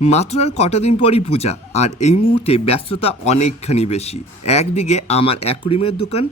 মাত্র আর কটা দিন পরই পূজা, আর এই মুহূর্তে ব্যস্ততা অনেকখানি বেশি। একদিকে আমার অ্যাকুয়ারিয়ামের দোকান,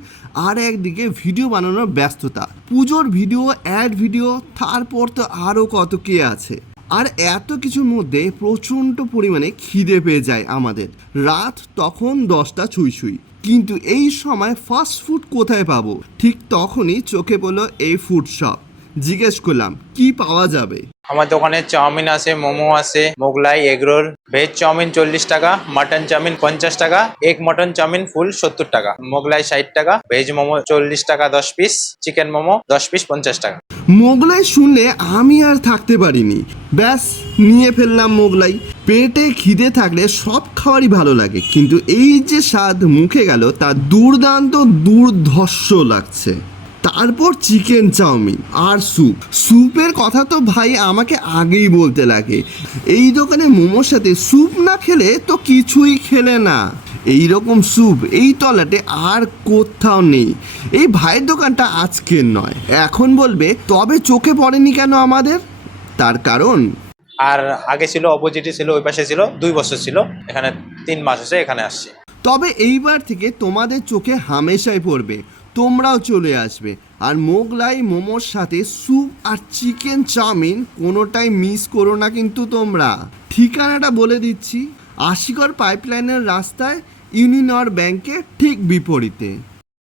আর একদিকে ভিডিও বানানোর ব্যস্ততা। পুজোর ভিডিও, অ্যাড ভিডিও, তারপর তো আরও কত কে আছে। আর এত কিছুর মধ্যে প্রচণ্ড পরিমাণে খিদে পেয়ে যায় আমাদের। রাত তখন 10টা ছুঁই ছুঁই, কিন্তু এই সময় ফাস্ট ফুড কোথায় পাবো? ঠিক তখনই চোখে পড়লো এই ফুড শপ। জিজ্ঞেস করলাম কি পাওয়া যাবে। আমার দোকানে চাউমিন আছে, মোমো আছে, মোগলাই, এগরোল। ভেজ চাউমিন 40 টাকা, মাটন চাউমিন 50 টাকা, এগ মটন চাউমিন ফুল 70 টাকা, মোগলাই 60 টাকা, ভেজ মোমো 40 টাকা 10 পিস, চিকেন মোমো 10 পিস 50 টাকা। মোগলাই শুনলে আমি আর থাকতে পারিনি, ব্যাস নিয়ে ফেললাম মোগলাই। পেটে খিদে থাকলে সব খাবারই ভালো লাগে, কিন্তু এই যে স্বাদ মুখে গেল তা দুর্দান্ত দুর্ধর্ষ লাগছে। তারপর চিকেন চাউমিন আর স্যুপের কথা তো ভাই আমাকে আগেই বলতে লাগে। এই দোকানে মোমোর সাথে স্যুপ না খেলে তো কিছুই খেলে না। এই রকম স্যুপ এই তলাতে আর কোথাও নেই। এই ভাইয়ের দোকানটা আজকের নয়, এখন বলবে তবে চোখে পড়েনি কেন আমাদের? তার কারণ আর আগে ছিল অপোজিটে ছিল, ওই পাশে ছিল, 2 বছর ছিল, এখানে 3 মাস হচ্ছে এখানে আসছে। তবে এইবার থেকে তোমাদের চোখে হামেশাই পড়বে, তোমরাও চলে আসবে। আর মোগলাই মোমোর সাথে স্যুপ আর চিকেন চাউমিন কোনোটাই মিস করো না কিন্তু তোমরা। ঠিকানাটা বলে দিচ্ছি, আশিকর পাইপলাইনের রাস্তায় ইউনিয়ন ব্যাংকের ঠিক বিপরীতে।